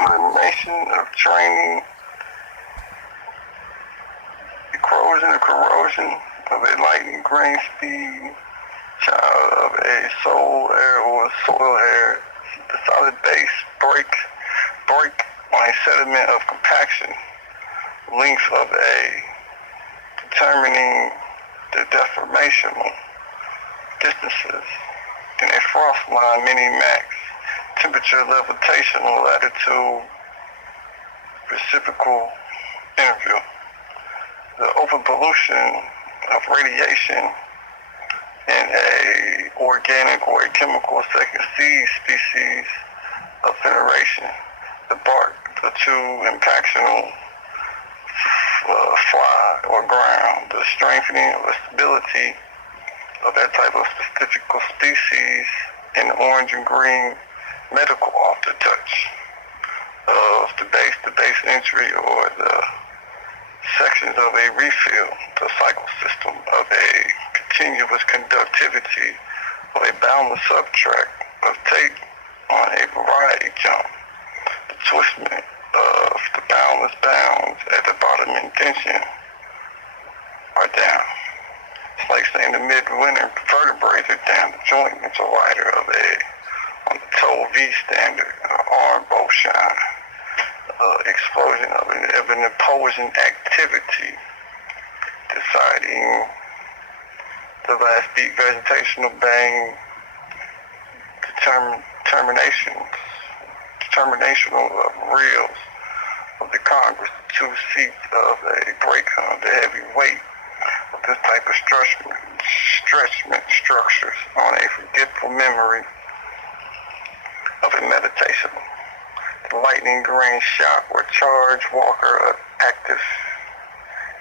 combination of training, corrosion of a lightning grain speed, child of a soil air or soil air, the solid base break on a sediment of compaction, length of a determining the deformational distances in a frost line mini-max, temperature levitation on latitude reciprocal interval, the open pollution of radiation in a organic or a chemical second seed species of federation, the bark, the two impactional fly or ground, the strengthening of the stability of that type of specific species in orange and green medical aftertouch of the base entry or the sections of a refill, the cycle system of a continuous conductivity of a boundless subtract of tape on a variety jump, the twistment of the boundless bounds at the bottom indentation are down. It's like saying the midwinter vertebrae are down, the joint interlighter of on the toe V standard, arm bow shine, explosion of an opposing activity, deciding the last beat vegetational bang, determinational of reels of the Congress, the two seats of a brake hub, the heavy weight of this type of stretchment structures on a forgetful memory of a meditation. The lightning grain shock or charge walker of active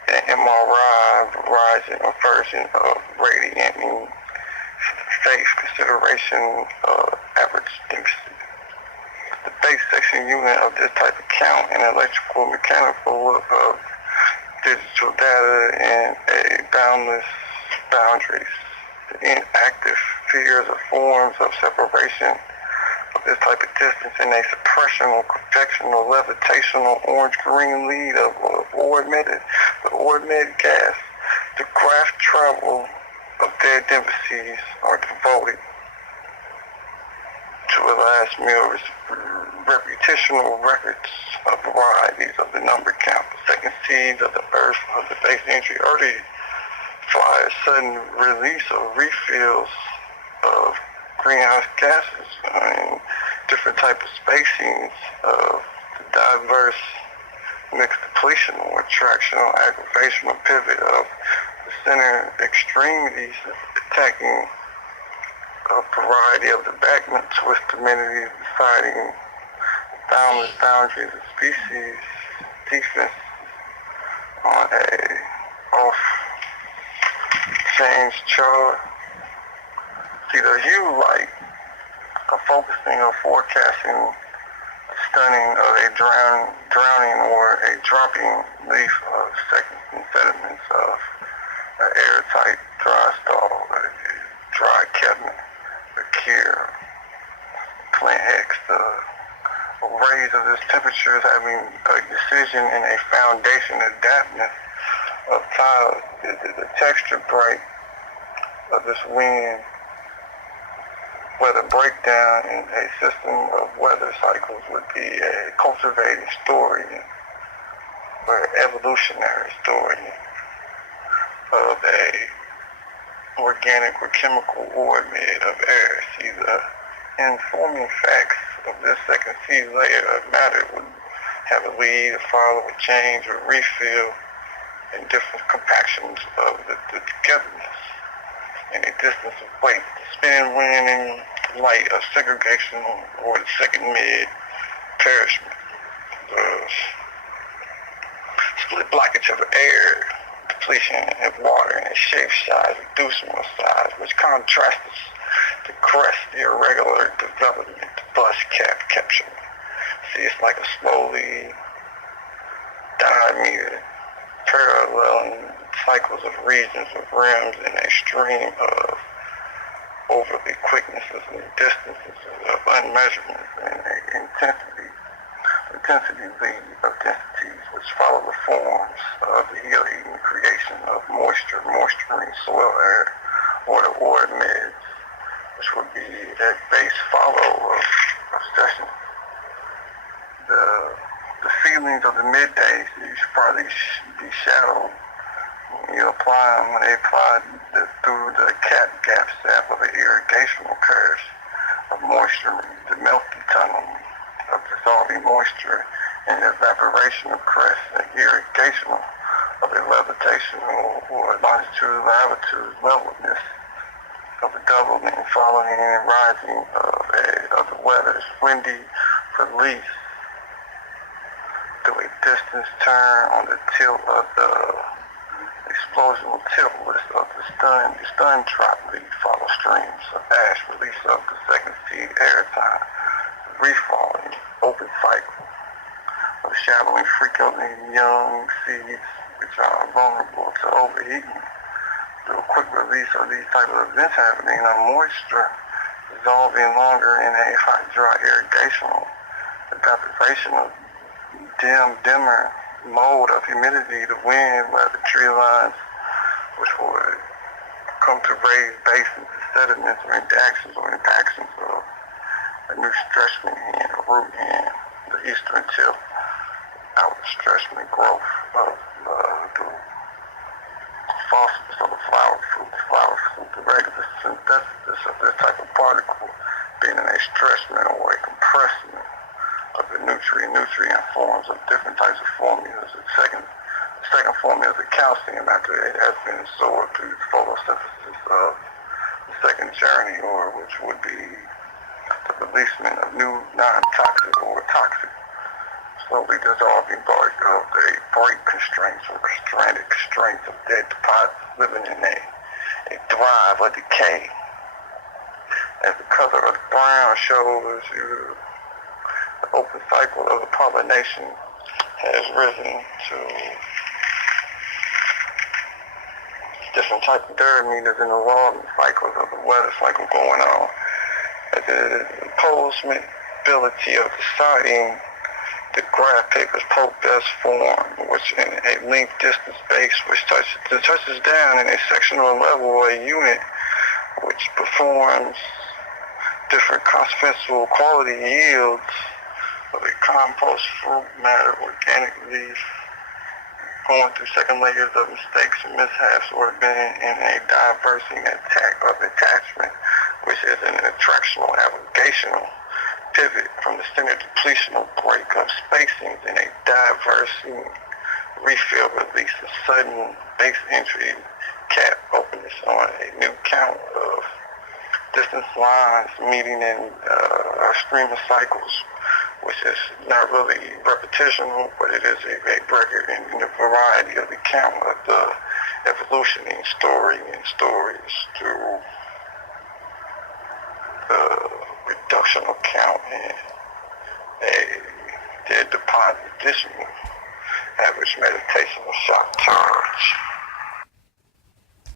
and MRI rising or version of radiating faith consideration of average density. The base section unit of this type of count and electrical mechanical of digital data in a boundless boundaries. The inactive fears of forms of separation of this type of distance in a suppressional, confectional, levitational, orange-green lead of the Ormed gas. The craft travel of dead embassies are devoted to a last meal reputational records of varieties of the number count, the second seeds of the earth of the base entry early flyers, sudden release of refills of greenhouse gases and different type of spacings of the diverse mixed depletion or attractional aggravational pivot of the center extremities attacking a variety of the backment twist amenities deciding boundless boundaries of species defense on a off change chart. See the hue light of focusing or forecasting the stunning of a drowning or a dropping leaf of seconds and sediments of an airtight dry stall, a dry cabinet, a cure, plant hex, the rays of this temperature is having a decision in a foundation adaptness of tiles. The texture break of this wind, weather breakdown in a system of weather cycles would be a cultivating story or evolutionary story of a organic or chemical ormid of air. See, the informing facts of this second seed layer of matter would have a lead, a follow, a change, or refill in different compactions of the togetherness and a distance of weight, the spin, wind, and light of segregation or the second mid perishment, the split blockage of air, depletion of water and shape size, reducement of size, which contrasts the crest, the irregular development, the bust cap capture. See, it's like a slowly diameter, paralleling cycles of regions of rims in a stream of overly quicknesses and distances of unmeasurements and intensity. The intensity of densities which follow the forms of the healing creation of moisturing soil air, or the ord mids, which would be that base follow of session. The feelings of the middays, these probably be shadowed when you apply them, when they apply through the gap sap of the irrigational curves of moisture, the milky tunnel of dissolving moisture, and evaporation of crest, and irrigation of a levitation or longitude, latitude, levelness of the doubling, following and rising of the weathers, windy release through a distance turn on the tilt of the explosional tilt list of the stun drop lead, follow streams of ash, release of the second seed airtime, refalling, open cycle of shadowing frequently young seeds which are vulnerable to overheating. Through a quick release of these type of events happening on moisture, dissolving longer in a hot, dry irrigational evaporation of dimmer mode of humidity, the wind, where the tree lines, which would come to raise basins, sediments, or interactions or impactions of a new stretchment hand or root hand, the eastern tip, outer stretchment growth of the phosphorus of the flower fruit, the regular synthesis of this type of particle being in a stretchment or a compressment of the nutrient forms of different types of formulas. The second formula is the calcium after it has been absorbed through photosynthesis of the second journey, or which would be the releasement of new non-toxic or toxic, slowly dissolving bark of the break constraints or stranded constraints of dead deposits living in a thrive or decay. As the color of the brown shows you, the open cycle of the pollination has risen to different types of meters in the evolving cycles of the weather cycle going on. As the postability of deciding the graph paper's best form, which in a length distance base which touches down in a sectional level or a unit which performs different consequential quality yields of a compost, fruit matter, organic leaf, going through second layers of mistakes and mishaps, or being in a diversing attack of attachment, which is an attractional aggregational pivot from the center depletional break of spacings in a diversing refill release, a sudden base entry cap openness on a new count of distance lines meeting in a stream of cycles, which is not really repetitional, but it is a record in the variety of the count of the evolutioning stories through the reductional count and a dead deposit additional average meditational shock charge.